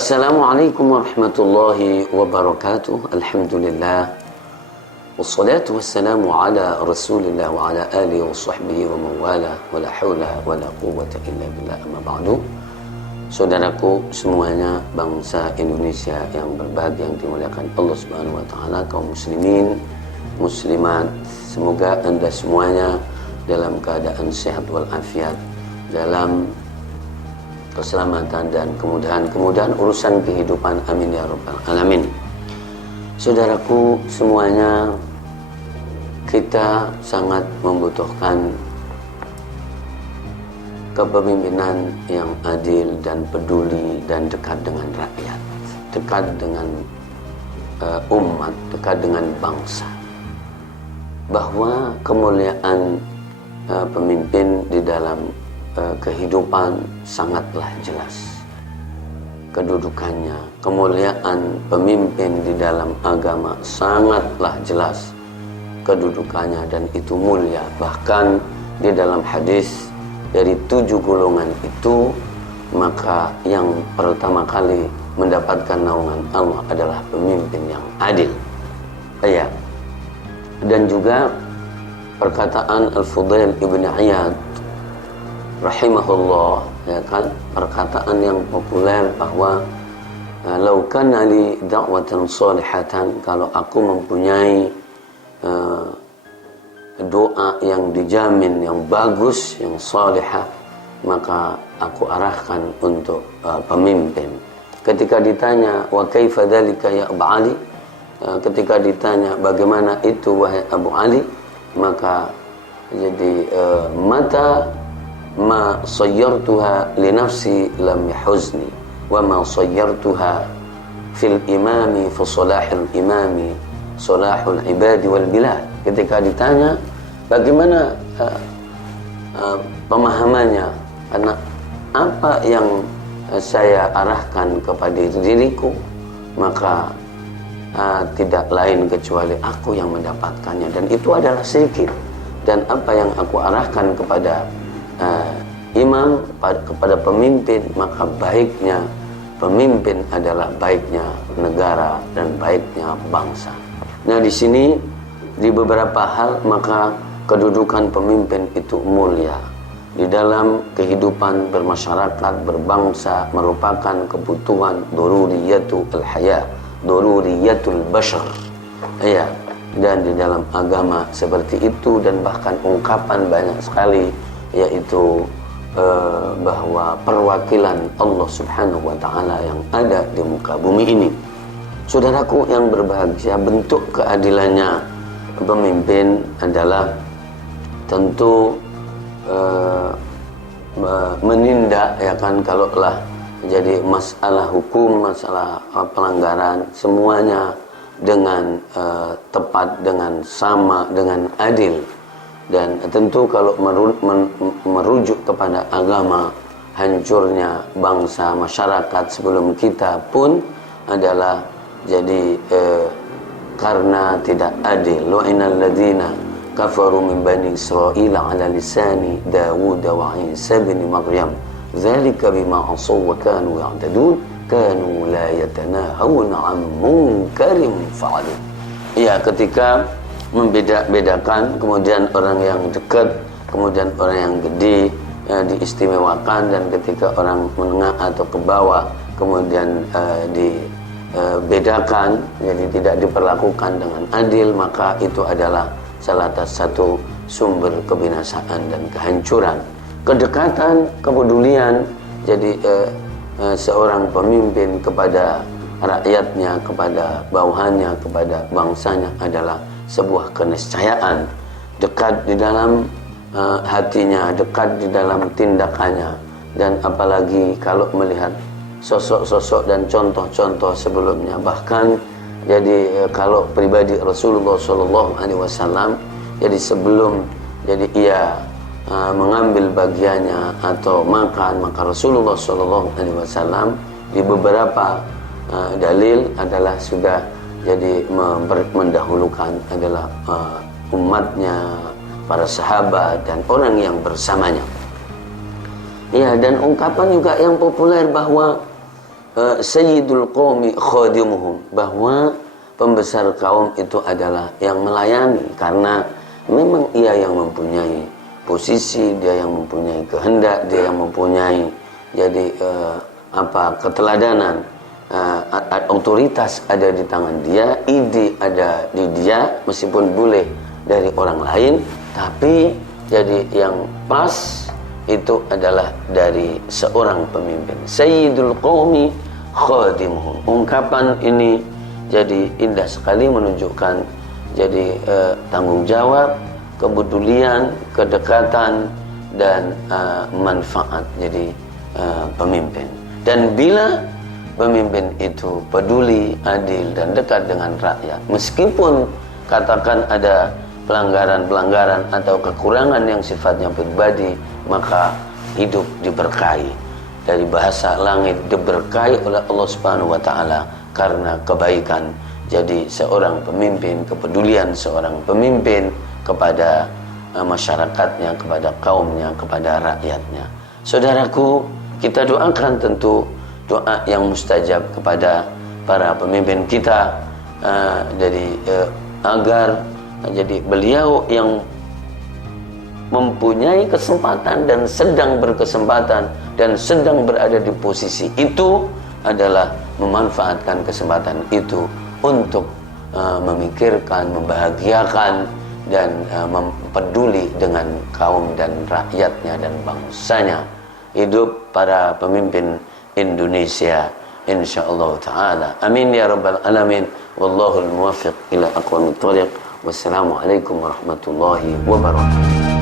Assalamualaikum warahmatullahi wabarakatuh. Alhamdulillah. Wassalatu wassalamu ala rasulillah wa ala alihi wa sahbihi wa mawala. Wa la hawla wa la quwwata illa billah, amma ba'du. Saudaraku semuanya, bangsa Indonesia yang berbahagia, yang dimuliakan Allah Subhanahu wa taala, kaum muslimin, muslimat, semoga Anda semuanya dalam keadaan sehat walafiat, dalam keselamatan dan kemudahan urusan kehidupan, amin ya rabbal alamin. Saudaraku semuanya, kita sangat membutuhkan kepemimpinan yang adil dan peduli dan dekat dengan rakyat, dekat dengan umat, dekat dengan bangsa. Bahwa kemuliaan pemimpin di dalam kehidupan sangatlah jelas kedudukannya. Kemuliaan pemimpin di dalam agama sangatlah jelas kedudukannya, dan itu mulia. Bahkan di dalam hadis, dari 7 golongan itu, maka yang pertama kali mendapatkan naungan Allah adalah pemimpin yang adil. Ya. Dan juga perkataan Al-Fudail Ibn Iyad rahimahullah, ya kan, perkataan yang populer bahwa lau kana li da'watan salihatan, kalau aku mempunyai doa yang dijamin, yang bagus, yang salihah, maka aku arahkan untuk pemimpin. Ketika ditanya wa kaifa dzalika ya Abu Ali, ketika ditanya bagaimana itu wahai Abu Ali, maka jadi mata ma sayyartuha li nafsi lam yahuzni wa ma sayyartuha fil imami fa salahul imami salahul ibadi wal bilad. Ketika ditanya bagaimana pemahamannya, karena apa yang saya arahkan kepada diriku, maka tidak lain kecuali aku yang mendapatkannya, dan itu adalah sedikit. Dan apa yang aku arahkan kepada imam, kepada pemimpin, maka baiknya pemimpin adalah baiknya negara dan baiknya bangsa. Nah, di sini di beberapa hal maka kedudukan pemimpin itu mulia di dalam kehidupan bermasyarakat, berbangsa, merupakan kebutuhan daruriyatul haya, daruriyatul bashar. Ya, dan di dalam agama seperti itu, dan bahkan ungkapan banyak sekali, yaitu bahwa perwakilan Allah Subhanahu wa taala yang ada di muka bumi ini. Saudaraku yang berbahagia, bentuk keadilannya pemimpin adalah tentu menindak, ya kan, kalaulah jadi masalah hukum, masalah pelanggaran, semuanya dengan tepat, dengan sama, dengan adil. Dan tentu kalau merujuk kepada agama, hancurnya bangsa, masyarakat sebelum kita pun adalah jadi karena tidak adil. Lu'inal ladzina kafaru min bani Israil ala lisani Dawud wa Isa bin Maryam dzalika bima asaw wa kanu ya'tadun kanu la yatanahawna 'an munkarin fa'alu. Ya, ketika membedakan, kemudian orang yang dekat, kemudian orang yang gede diistimewakan, dan ketika orang menengah atau ke bawah kemudian dibedakan, jadi tidak diperlakukan dengan adil, maka itu adalah salah satu sumber kebinasaan dan kehancuran. Kedekatan, kepedulian, jadi seorang pemimpin kepada rakyatnya, kepada bawahannya, kepada bangsanya adalah sebuah keniscayaan, dekat di dalam hatinya, dekat di dalam tindakannya. Dan apalagi kalau melihat sosok-sosok dan contoh-contoh sebelumnya, bahkan jadi kalau pribadi Rasulullah SAW, jadi sebelum jadi ia mengambil bagiannya atau makan, maka Rasulullah SAW di beberapa dalil adalah sudah jadi mendahulukan adalah umatnya, para sahabat dan orang yang bersamanya. Ya, dan ungkapan juga yang populer bahwa sayyidul qaumi khadimuhum, bahwa pembesar kaum itu adalah yang melayani, karena memang ia yang mempunyai posisi, dia yang mempunyai kehendak, dia yang mempunyai jadi keteladanan, otoritas ada di tangan dia, ide ada di dia, meskipun boleh dari orang lain, tapi jadi yang pas itu adalah dari seorang pemimpin. Sayyidul qaumi khadimuhum. Ungkapan ini jadi indah sekali, menunjukkan jadi tanggung jawab, kepedulian, kedekatan, dan manfaat jadi pemimpin. Dan bila pemimpin itu peduli, adil, dan dekat dengan rakyat, meskipun katakan ada pelanggaran-pelanggaran atau kekurangan yang sifatnya pribadi, maka hidup diberkahi. Dari bahasa langit, diberkahi oleh Allah Subhanahu wa taala karena kebaikan jadi seorang pemimpin, kepedulian seorang pemimpin kepada masyarakatnya, kepada kaumnya, kepada rakyatnya. Saudaraku, kita doakan tentu doa yang mustajab kepada para pemimpin kita, agar jadi beliau yang mempunyai kesempatan dan sedang berkesempatan dan sedang berada di posisi itu adalah memanfaatkan kesempatan itu untuk memikirkan, membahagiakan, dan peduli dengan kaum dan rakyatnya dan bangsanya. Hidup para pemimpin Indonesia insyaallah taala. Amin ya rabbal alamin. Wallahul muwaffiq ila aqwamit thoriq. Wassalamualaikum warahmatullahi wabarakatuh.